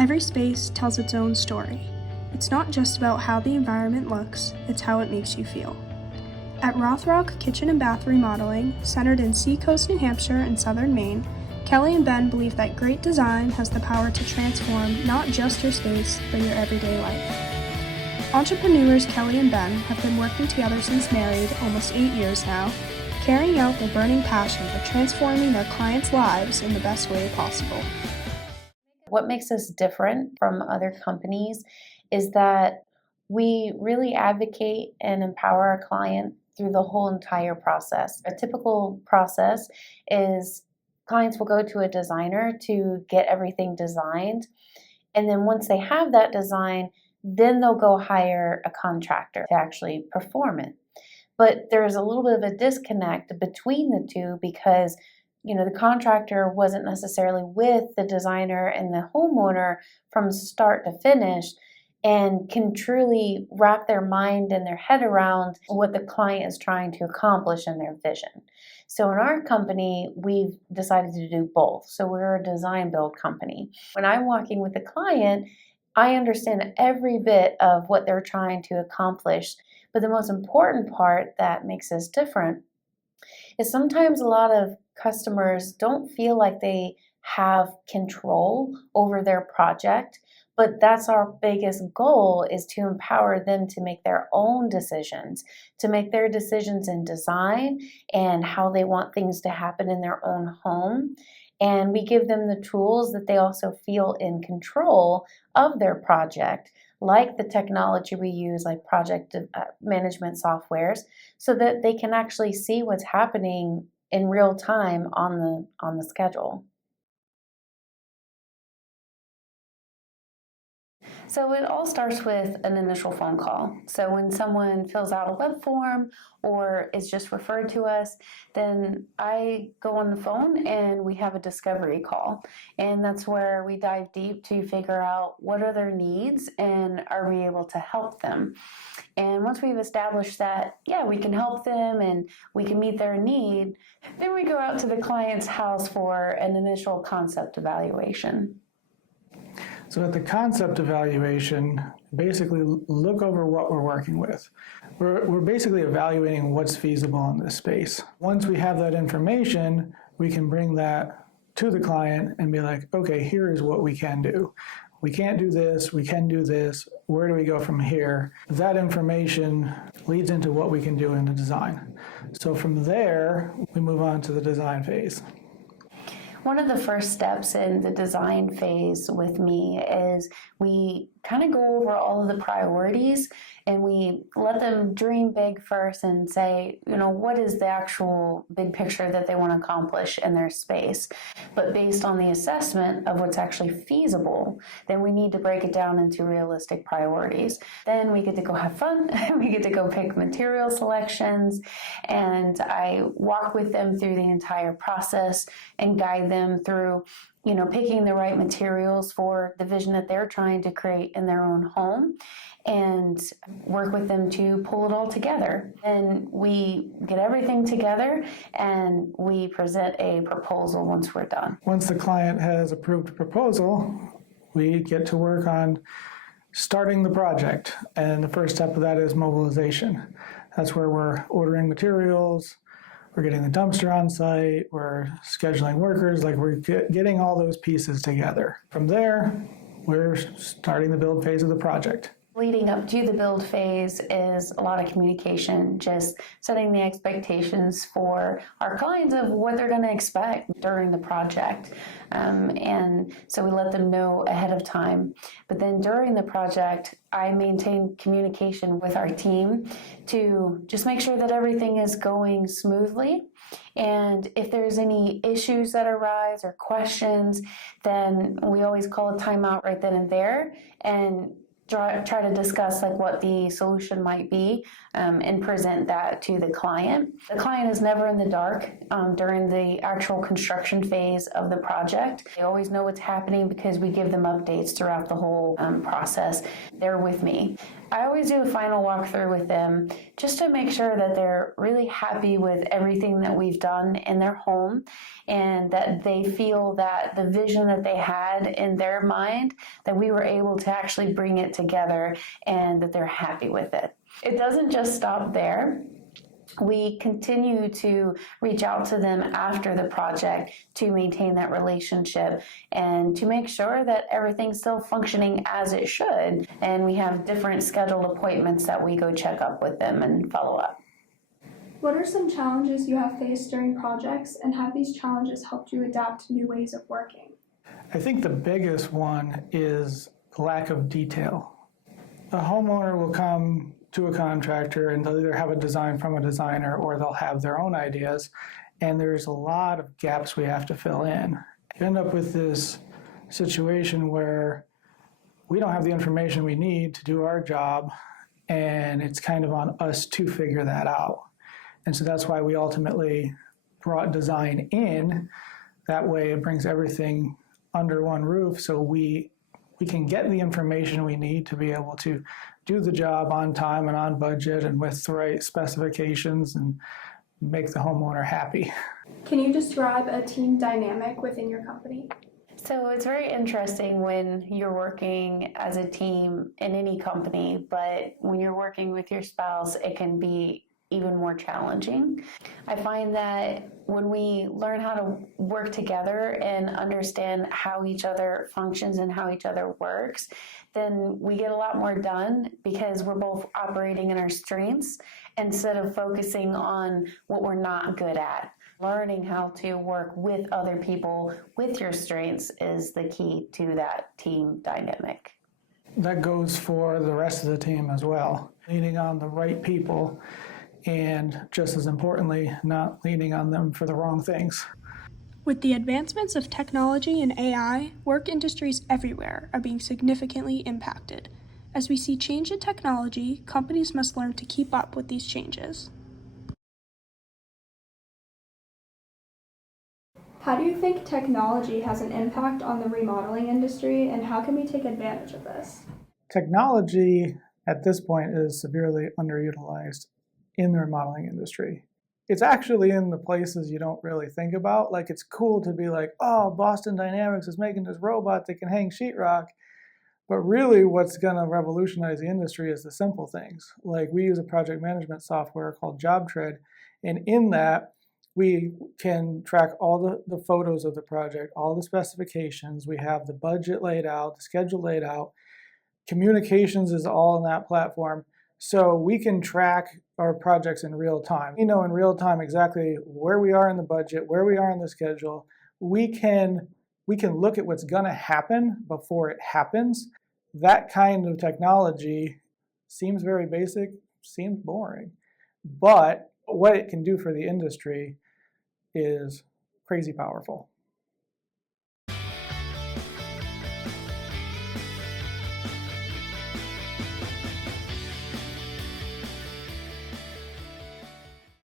Every space tells its own story. It's not just about how the environment looks, it's how it makes you feel. At Rothrock Kitchen Bath Remodeling, centered in Seacoast, New Hampshire and southern Maine, Kelly and Ben believe that great design has the power to transform not just your space, but your everyday life. Entrepreneurs Kelly and Ben have been working together since married, almost 8 years now, carrying out their burning passion of transforming their clients' lives in the best way possible. What makes us different from other companies is that we really advocate and empower our client through the whole entire process. A typical process is clients will go to a designer to get everything designed, and then once they have that design, then they'll go hire a contractor to actually perform it. But there's a little bit of a disconnect between the two because the contractor wasn't necessarily with the designer and the homeowner from start to finish and can truly wrap their mind and their head around what the client is trying to accomplish in their vision. So in our company, we've decided to do both. So we're a design build company. When I'm walking with the client, I understand every bit of what they're trying to accomplish. But the most important part that makes us different is sometimes a lot of customers don't feel like they have control over their project, but that's our biggest goal, is to empower them to make their own decisions, to make their decisions in design and how they want things to happen in their own home. And we give them the tools that they also feel in control of their project, like the technology we use, like project management softwares, so that they can actually see what's happening in real time on the schedule. So it all starts with an initial phone call. So when someone fills out a web form or is just referred to us, then I go on the phone and we have a discovery call. And that's where we dive deep to figure out what are their needs and are we able to help them. And once we've established that, we can help them and we can meet their need, then we go out to the client's house for an initial concept evaluation. So at the concept evaluation, basically look over what we're working with. We're basically evaluating what's feasible in this space. Once we have that information, we can bring that to the client and be like, okay, here is what we can do. We can't do this, we can do this, where do we go from here? That information leads into what we can do in the design. So from there, we move on to the design phase. One of the first steps in the design phase with me is we kind of go over all of the priorities and we let them dream big first and say, what is the actual big picture that they want to accomplish in their space? But based on the assessment of what's actually feasible, then we need to break it down into realistic priorities. Then we get to go have fun. We get to go pick material selections, and I walk with them through the entire process and guide them through picking the right materials for the vision that they're trying to create in their own home, and work with them to pull it all together. And we get everything together and we present a proposal once we're done. Once the client has approved a proposal, we get to work on starting the project. And the first step of that is mobilization. That's where we're ordering materials, we're getting the dumpster on site, we're scheduling workers, we're getting all those pieces together. From there, we're starting the build phase of the project. Leading up to the build phase is a lot of communication, just setting the expectations for our clients of what they're going to expect during the project. And so we let them know ahead of time. But then during the project, I maintain communication with our team to just make sure that everything is going smoothly. And if there's any issues that arise or questions, then we always call a timeout right then and there and try to discuss what the solution might be and present that to the client. The client is never in the dark during the actual construction phase of the project. They always know what's happening because we give them updates throughout the whole process. They're with me. I always do a final walkthrough with them just to make sure that they're really happy with everything that we've done in their home and that they feel that the vision that they had in their mind, that we were able to actually bring it together and that they're happy with it. It doesn't just stop there. We continue to reach out to them after the project to maintain that relationship and to make sure that everything's still functioning as it should. And we have different scheduled appointments that we go check up with them and follow up. What are some challenges you have faced during projects, and have these challenges helped you adapt to new ways of working? I think the biggest one is lack of detail. A homeowner will come to a contractor and they'll either have a design from a designer or they'll have their own ideas, and there's a lot of gaps we have to fill in. You end up with this situation where we don't have the information we need to do our job, and it's kind of on us to figure that out. And so that's why we ultimately brought design in. That way it brings everything under one roof, so we can get the information we need to be able to do the job on time and on budget and with the right specifications and make the homeowner happy. Can you describe a team dynamic within your company? So it's very interesting when you're working as a team in any company, but when you're working with your spouse, it can be even more challenging. I find that when we learn how to work together and understand how each other functions and how each other works, then we get a lot more done because we're both operating in our strengths instead of focusing on what we're not good at. Learning how to work with other people with your strengths is the key to that team dynamic. That goes for the rest of the team as well. Leaning on the right people, and just as importantly, not leaning on them for the wrong things. With the advancements of technology and AI, work industries everywhere are being significantly impacted. As we see change in technology, companies must learn to keep up with these changes. How do you think technology has an impact on the remodeling industry, and how can we take advantage of this? Technology at this point is severely underutilized in the remodeling industry. It's actually in the places you don't really think about. Like, it's cool to be like, oh, Boston Dynamics is making this robot that can hang sheetrock. But really what's gonna revolutionize the industry is the simple things. Like, we use a project management software called JobTread, and in that, we can track all the photos of the project, all the specifications. We have the budget laid out, the schedule laid out. Communications is all in that platform. So we can track our projects in real time. We know in real time exactly where we are in the budget, where we are in the schedule. We can look at what's gonna happen before it happens. That kind of technology seems very basic, seems boring, but what it can do for the industry is crazy powerful.